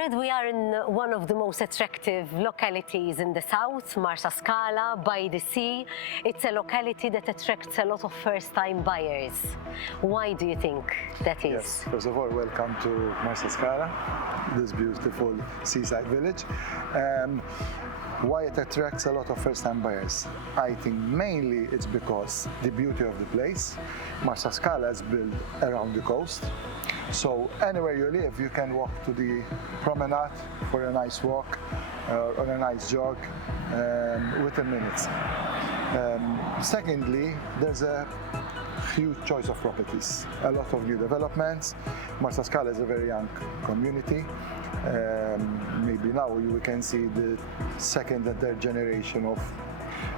Konrad, we are in one of the most attractive localities in the south, Marsascala, by the sea. It's a locality that attracts a lot of first-time buyers. Why do you think that is? Yes, first of all, welcome to Marsascala, this beautiful seaside village. Why it attracts a lot of first-time buyers? I think mainly it's because the beauty of the place. Marsascala is built around the coast. So anywhere you live, you can walk to the promenade for a nice walk or a nice jog within minutes. Secondly, there's a huge choice of properties, a lot of new developments. Marsascala is a very young community. Maybe now we can see the second and third generation of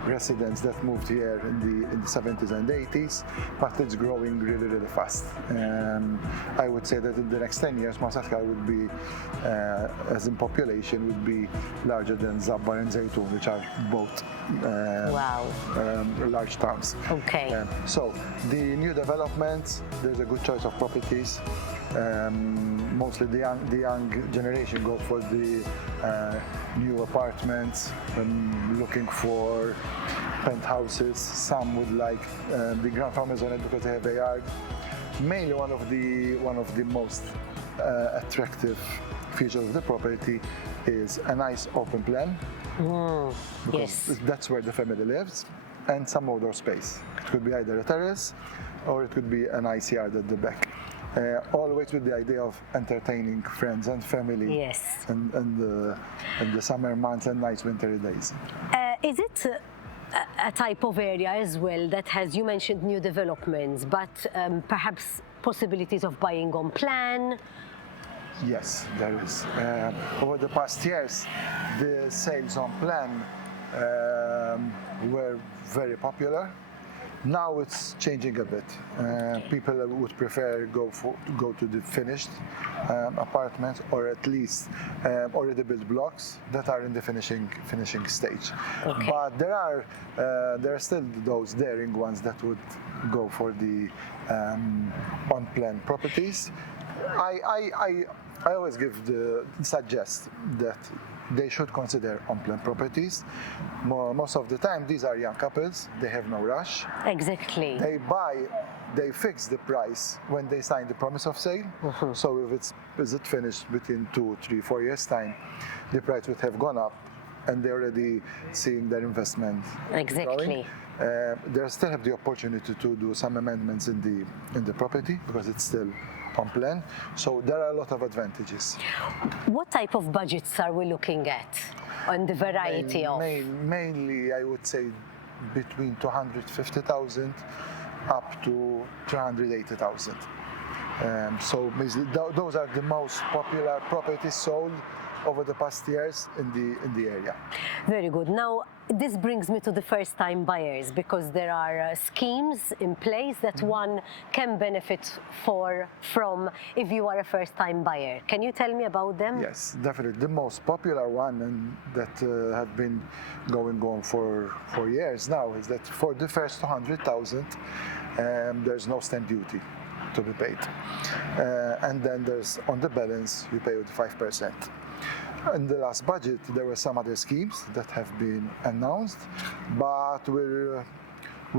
residents that moved here in the 70s and 80s, but it's growing really, really fast. I would say that in the next 10 years, Marsascala would be, as in population, would be larger than 𝘧𝘪𝘭𝘮 and 𝘧𝘪𝘭𝘮𝘪, which are both large towns. Okay. So the new developments, there's a good choice of properties. Mostly the young generation go for the new apartments, looking for penthouses. Some would like the 𝘍𝘠𝘦𝘴 because they have a yard. Mainly one of the most attractive features of the property is a nice open plan. Yes. That's where the family lives, and some outdoor space. It could be either a terrace or it could be a nice yard at the back. Always with the idea of entertaining friends and family. Yes. in the summer months and nice wintry days. Is it a type of area as well that has, you mentioned new developments, but perhaps possibilities of buying on plan? Yes, there is. Over the past years, the sales on plan were very popular. Now it's changing a bit. People would prefer go to the finished apartments, or at least already built blocks that are in the finishing stage. Okay. But there are still those daring ones that would go for the on-plan properties. I always suggest that they should consider on-plan properties. Most of the time, these are young couples. They have no rush. Exactly. They fix the price when they sign the promise of sale. So if it's finished between 2, 3, 4 years' time, the price would have gone up, and they're already seeing their investment Exactly. growing. They still have the opportunity to do some amendments in the property because it's still on plan. So there are a lot of advantages. What type of budgets are we looking at on the variety of? Mainly, I would say between 250,000 up to 380,000. So those are the most popular properties sold over the past years in the area. Very good. Now, this brings me to the first-time buyers, because there are schemes in place that one can benefit from if you are a first-time buyer. Can you tell me about them? Yes, definitely. The most popular one, and that have been going on for years now, is that for the first 200,000, there's no stamp duty to be paid. And then there's, on the balance, you pay with 5%. In the last budget, there were some other schemes that have been announced, but we're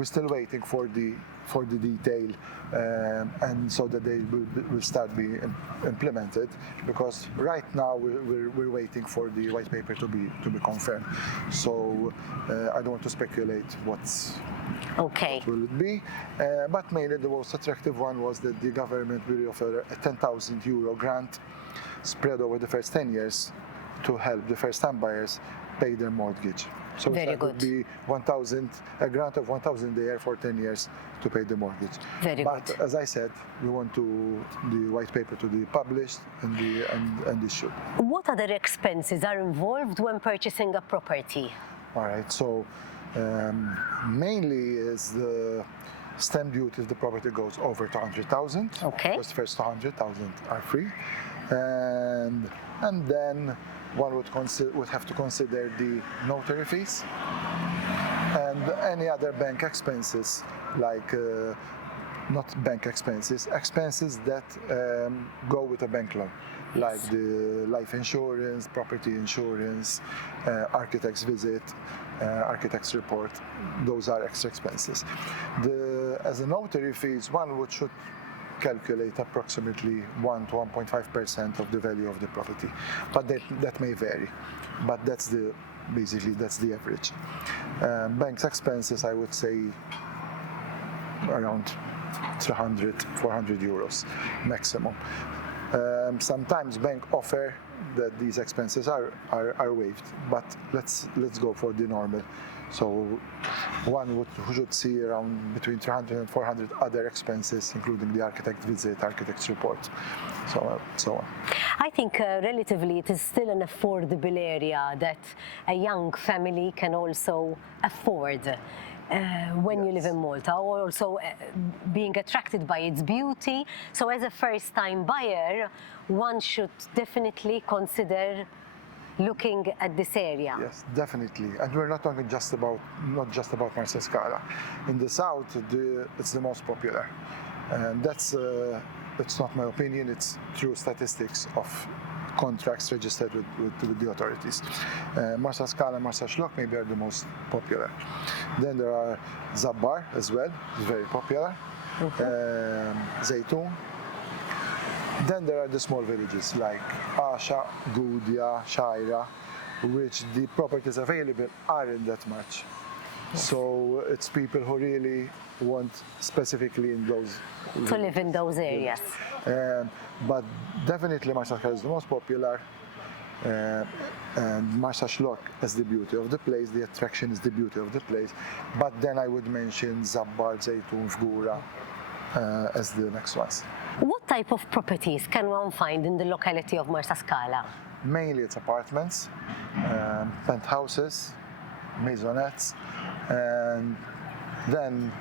still waiting for the detail, and so that they will start being implemented. Because right now we're waiting for the white paper to be confirmed. So I don't want to speculate what will it be. But mainly the most attractive one was that the government will offer a €10,000 grant spread over the first 10 years to help the first-time buyers pay their mortgage. So that would be a grant of 1,000 a year for 10 years to pay the mortgage. But as I said, we want the white paper to be published and issued. What other expenses are involved when purchasing a property? All right. So mainly is the stamp duty if the property goes over 200,000. Okay. Because the first 200,000 are free, and then one would have to consider the notary fees and any other bank expenses, like not bank expenses that go with a bank loan. like the life insurance, property insurance, architect's visit, architect's report. Those are extra expenses. As a notary fees, one should calculate approximately 1 to 1.5% of the value of the property, but that may vary. But basically that's the average. Bank's expenses, I would say, around 300, 400 euros maximum. Sometimes bank offer that these expenses are waived, but let's go for the normal. So one should see around between 300 and 400 other expenses, including the architect visit, architect's report, so on. I think relatively it is still an affordable area that a young family can also afford. When you live in Malta, or also being attracted by its beauty. So as a first-time buyer, one should definitely consider looking at this area. Yes, definitely. And we're not talking not just about Marsascala. In the south, it's the most popular. And it's not my opinion, it's true statistics of contracts registered with the authorities. Marsascala and Marsascala maybe are the most popular. Then there are 𝘧𝘪𝘭𝘮 as well, it's very popular. 𝘧𝘦𝘢𝘵𝘴. Then there are the small villages like 𝘱𝘬𝘵𝘢𝘵, 𝘱𝘪𝘭𝘮, which the properties available aren't that much. Yes. So it's people who really want specifically in those to live in those areas. But definitely Marsascala is the most popular, and Marsascala is the beauty of the place, the attraction is the beauty of the place. But then I would mention �𝘪𝘭𝘮, 𝘧𝘬𝘐𝘵 as the next ones. What type of properties can one find in the locality of Marsascala? Mainly it's apartments, penthouses, maisonettes, and then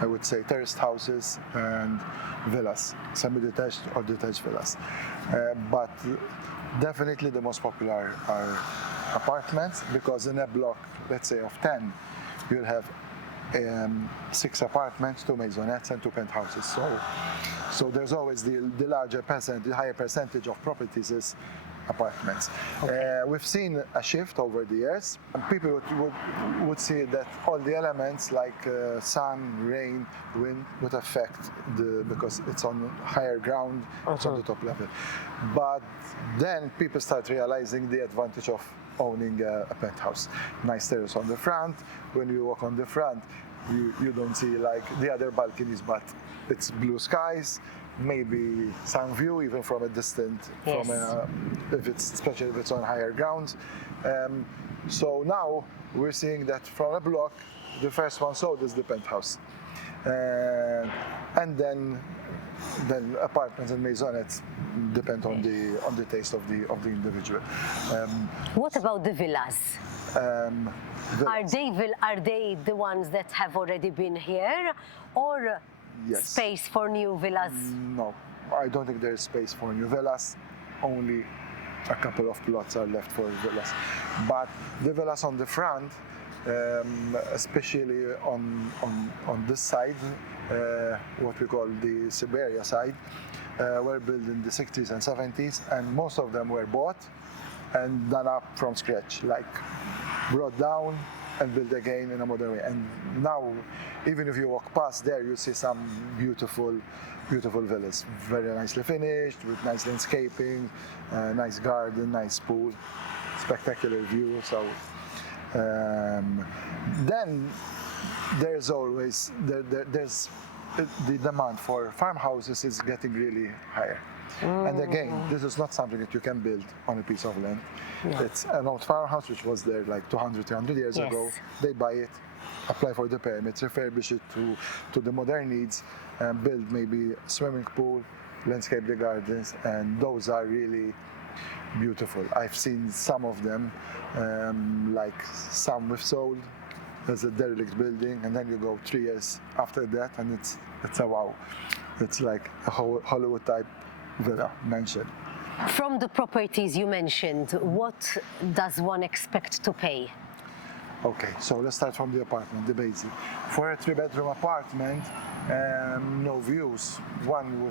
I would say terraced houses and villas, semi-detached or detached villas. But definitely the most popular are apartments, because in a block, let's say of 10, you'll have 6 apartments, 2 maisonettes and 2 penthouses. So there's always the larger percentage, the higher percentage of properties is apartments. Okay. We've seen a shift over the years. People would see that all the elements like sun, rain, wind would affect because it's on higher ground, it's on the top level. But then people start realizing the advantage of owning a penthouse. Nice terrace on the front. When you walk on the front, you don't see like the other balconies, but it's blue skies, maybe some view even from a distance, yes. Especially if it's on higher grounds. So now we're seeing that from a block, the first one sold is the penthouse, and then apartments and maisonettes depend on the taste of the individual. What about the villas? Are they the ones that have already been here, or yes. Space for new villas? No, I don't think there is space for new villas. Only a couple of plots are left for villas. But the villas on the front, especially on this side, what we call the Siberia side, were built in the 60s and 70s, and most of them were bought and done up from scratch, like brought down and built again in a modern way. And now, even if you walk past there, you see some beautiful villas, very nicely finished, with nice landscaping, nice garden, nice pool, spectacular view. So then there's always there's the demand for farmhouses is getting really higher. And again, this is not something that you can build on a piece of land. Yeah. It's an old farmhouse which was there like 200, 300 years yes. ago. They buy it, apply for the permits, refurbish it to the modern needs, and build maybe a swimming pool, landscape the gardens, and those are really beautiful. I've seen some of them, like some we've sold as a derelict building, and then you go 3 years after that, and it's a wow. It's like a Hollywood type villa mansion. From the properties you mentioned, what does one expect to pay? Okay, so let's start from the apartment, the basic. For a 3-bedroom apartment, no views. One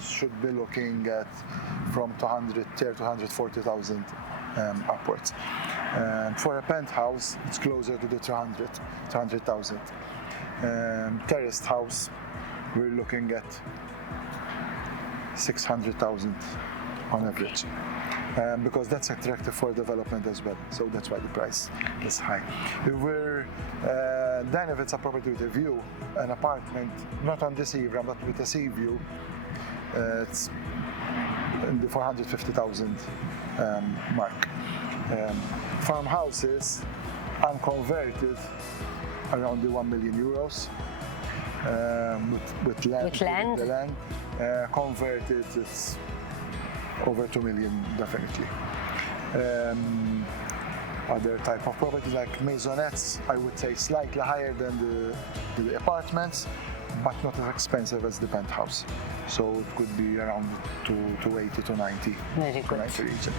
should be looking at from 230,000 to 140,000 upwards. For a penthouse, it's closer to the 200,000. Terraced house, we're looking at 600,000 on average. Because that's attractive for development as well, so that's why the price is high. Then if it's a property with a view, an apartment, not on the sea, but with a sea view, it's in the 450,000 mark. Farmhouses, unconverted, around the 1 million euros. With land. The land. Converted, it's over 2 million, definitely. Other type of properties like maisonettes, I would say slightly higher than the apartments, but not as expensive as the penthouse. So it could be around 280 to 90. Very good. 90 region.